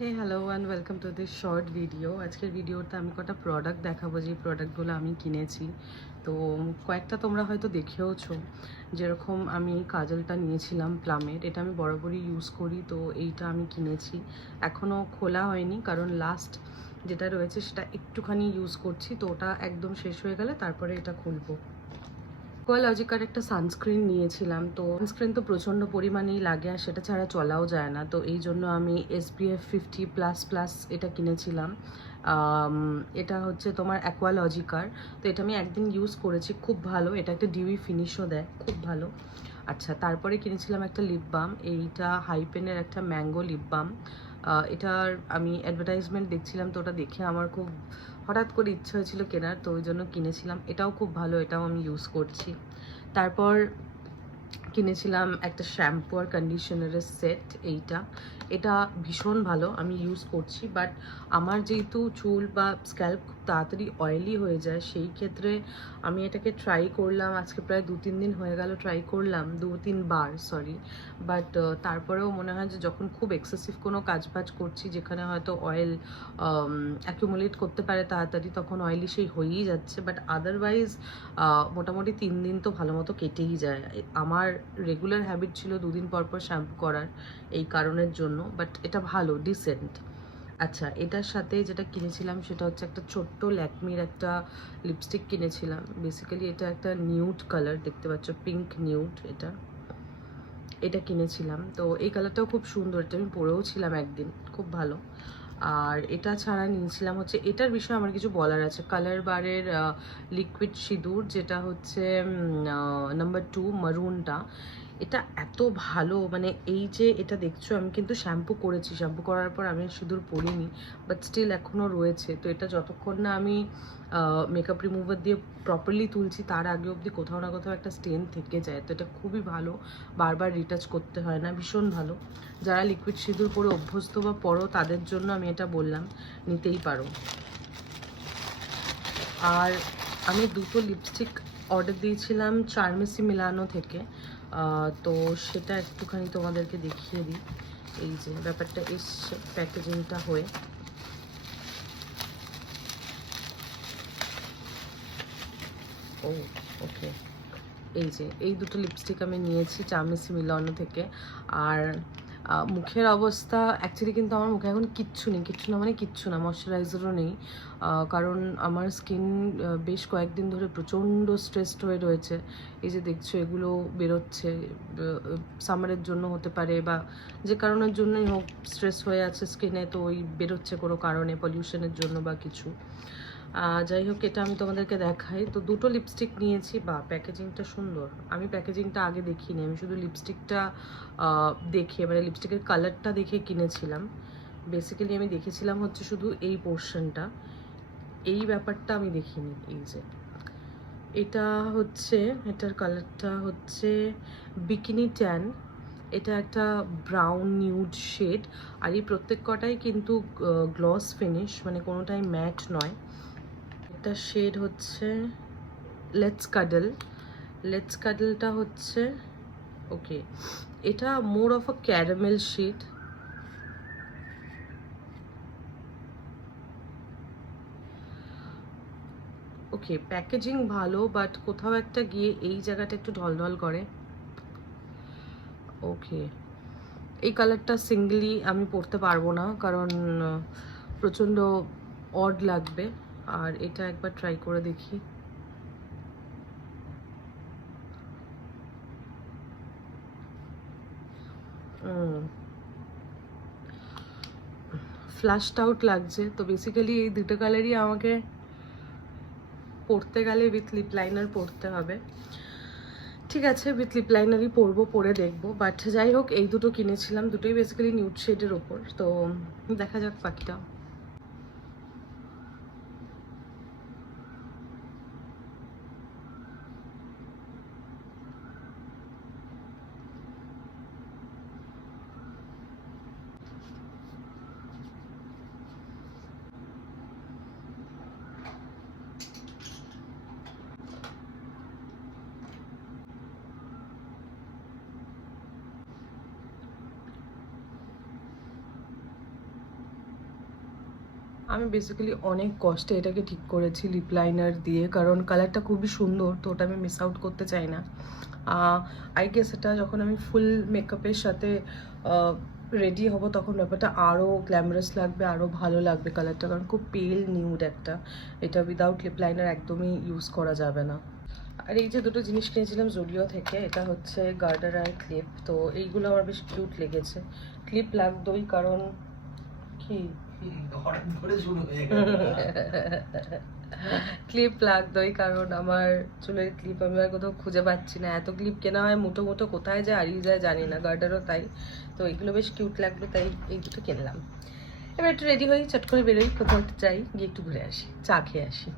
Hey hello and welcome to this short video. আজকের ভিডিওতে আমি কটা প্রোডাক্ট দেখাবো, যে প্রোডাক্টগুলো আমি কিনেছি। তো কয়েকটা তোমরা হয়তো দেখেওছো, যেরকম আমি কাজলটা নিয়েছিলাম প্লামের, এটা আমি বরাবরই ইউজ করি। তো এইটা আমি কিনেছি, এখনও খোলা হয়নি কারণ লাস্ট যেটা রয়েছে সেটা একটুখানি ইউজ করছি, তো ওটা একদম শেষ হয়ে গেলে তারপরে এটা খুলবো। অ্যাকোয়ালজিকার একটা সানস্ক্রিন নিয়েছিলাম। তো সানস্ক্রিন তো প্রচণ্ড পরিমাণেই লাগে, আর সেটা ছাড়া চলাও যায় না। তো এই জন্য আমি SPF 50++ এটা কিনেছিলাম। এটা হচ্ছে তোমার অ্যাকোয়ালজিকার। তো এটা আমি একদিন ইউজ করেছি, খুব ভালো। এটা একটা ডিউই ফিনিশও দেয়, খুব ভালো। আচ্ছা, তারপরে কিনেছিলাম একটা লিপ বাম। এইটা হাইপেনের একটা ম্যাঙ্গো লিপ বাম। এটার আমি অ্যাডভার্টাইজমেন্ট দেখছিলাম, তো ওটা দেখে আমার খুব হঠাৎ করে ইচ্ছে হয়েছিল কেনার, তো ওই জন্য কিনেছিলাম। এটাও খুব ভালো, এটাও আমি ইউজ করছি। তারপর কিনেছিলাম একটা শ্যাম্পু আর কন্ডিশনারের সেট। এটা ভীষণ ভালো, আমি ইউজ করছি। বাট আমার যেহেতু চুল বা স্ক্যাল্প খুব তাড়াতাড়ি অয়েলি হয়ে যায়, সেই ক্ষেত্রে আমি এটাকে ট্রাই করলাম। আজকে প্রায় 2-3 দিন হয়ে গেল ট্রাই করলাম, 2-3 বার সরি। বাট তারপরেও মনে হয় যে যখন খুব এক্সেসিভ কোনো কাজবাজ করছি, যেখানে হয়তো অয়েল অ্যাকুমুলেট করতে পারে তাড়াতাড়ি, তখন অয়েলি সেই হয়েই যাচ্ছে। বাট আদারওয়াইজ মোটামুটি 3 দিন তো ভালো মতো কেটেই যায়। আমার রেগুলার হ্যাবিট ছিল 2 দিন পর পর শ্যাম্পু করার, এই কারণের জন্য। বাট এটা ভালো, ডিসেন্ট। আচ্ছা, এটার সাথে যেটা কিনেছিলাম সেটা হচ্ছে একটা ছোট্ট ল্যাকমির একটা লিপস্টিক কিনেছিলাম। বেসিক্যালি এটা একটা নিউড কালার, দেখতে পাচ্ছ, পিঙ্ক নিউড। এটা কিনেছিলাম। তো এই কালারটাও খুব সুন্দর, এটা আমি পরেও ছিলাম একদিন, খুব ভালো। আর এটা ছাড়া নিয়েছিলাম হচ্ছে, এটার বিষয়ে আমার কিছু বলার আছে, কালার বারের লিকুইড সিঁদুর, যেটা হচ্ছে নাম্বার 2 মারুনটা। এটা এত ভালো, মানে এই যে এটা দেখছো, আমি কিন্তু শ্যাম্পু করেছি, শ্যাম্পু করার পর আমি সিঁদুর পরিনি, বাট স্টিল এখনও রয়েছে। তো এটা যতক্ষণ না আমি মেকআপ রিমুভার দিয়ে প্রপারলি তুলছি, তার আগে অবধি কোথাও না কোথাও একটা স্টেন থেকে যায়। তো এটা খুবই ভালো, বারবার রিটাচ করতে হয় না, ভীষণ ভালো। যারা লিকুইড সিঁদুর পরে অভ্যস্ত বা পরো, তাদের জন্য আমি এটা বললাম, নিতেই পারো। আর আমি দুটো লিপস্টিক অর্ডার দিয়েছিলাম চার্মেসি মিলানো থেকে। তো সেটা একটুখানি তোমাদেরকে দেখিয়ে দিই। এই যে ব্যাপারটা এসছে প্যাকেজিংটা হয়ে। ও ওকে, এই যে এই দুটো লিপস্টিক আমি নিয়েছি চার্মেসি মিলানো থেকে। আর মুখের অবস্থা অ্যাকচুয়ালি, কিন্তু আমার মুখে এখন কিচ্ছু নেই, কিচ্ছু না মানে কিচ্ছু না, ময়শ্চারাইজারও নেই। কারণ আমার স্কিন বেশ কয়েকদিন ধরে প্রচণ্ড স্ট্রেসড হয়ে রয়েছে। এই যে দেখছো এগুলো বেরোচ্ছে, সামারের জন্য হতে পারে বা যে কারণের জন্যই হোক, স্ট্রেস হয়ে আছে স্কিনে, তো ওই বেরোচ্ছে কোনো কারণে, পলিউশনের জন্য বা কিছু। যাই হোক, এটা আমি তোমাদেরকে দেখাই। তো দুটো লিপস্টিক নিয়েছি, বা প্যাকেজিংটা সুন্দর। আমি প্যাকেজিংটা আগে দেখিনি, আমি শুধু লিপস্টিকটা দেখে, মানে লিপস্টিকের কালারটা দেখে কিনেছিলাম। বেসিক্যালি আমি দেখেছিলাম হচ্ছে শুধু এই পোর্শনটা, এই ব্যাপারটা আমি দেখিনি। এই যে এটা হচ্ছে, এটার কালারটা হচ্ছে বিকিনি ট্যান। এটা একটা ব্রাউন নিউড শেড। আর এই প্রত্যেক কটাই কিন্তু গ্লস ফিনিশ, মানে কোনোটাই ম্যাট নয়। একটা শেড হচ্ছে লেটস কাডলটা হচ্ছে ওকে, এটা more of a caramel shade. Okay, packaging ভালো, বাট কোথাও একটা গিয়ে এই জায়গাটা একটু ঢলঢল করে। ওকে, এই কালারটা সিঙ্গলি আমি পরতে পারবো না, কারণ প্রচণ্ড অড লাগবে। আর এটা একবার ট্রাই করে দেখি। ফ্ল্যাশড আউট লাগছে। তো বেসিক্যালি এই দুটো কালারই আমাকে পরতে গেলে উইথ লিপ লাইনার পরতে হবে। ঠিক আছে, উইথ লিপ লাইনারই পরবো, পরে দেখবো। বাট যাই হোক, এই দুটো কিনেছিলাম, দুটোই বেসিক্যালি নিউড শেডের ওপর। তো দেখা যাক বাকিটা। আমি বেসিক্যালি অনেক কষ্টে এটাকে ঠিক করেছি লিপ লাইনার দিয়ে, কারণ কালারটা খুবই সুন্দর, তো ওটা আমি মিস আউট করতে চাই না। আই গেস এটা যখন আমি ফুল মেকআপের সাথে রেডি হব তখন ব্যাপারটা আরও গ্ল্যামারাস লাগবে, আরও ভালো লাগবে কালারটা, কারণ খুব পেল নিউড একটা, এটা উইদাউট লিপ লাইনার একদমই ইউজ করা যাবে না। আর এই যে দুটো জিনিস কিনেছিলাম জুডিও থেকে, এটা হচ্ছে গার্ডার আর ক্লিপ, তো এইগুলো আমার বেশ কিউট লেগেছে। ক্লিপ লাগতোই, কারণ কি ক্লিপ লাগতোই কারণ আমার চুলের ক্লিপ আমি আর কোথাও খুঁজে পাচ্ছি না, এত ক্লিপ কেনা হয় মুঠো মুঠো, কোথায় যায় হারিয়ে যায় জানি না, গার্ডারও তাই। তো এগুলো বেশ কিউট লাগলো, তাই এই দুটো কিনলাম। এবার একটু রেডি হই, চট করে বেরোই, কোথাও একটু যাই, গিয়ে একটু ঘুরে আসি, চা খেয়ে আসি।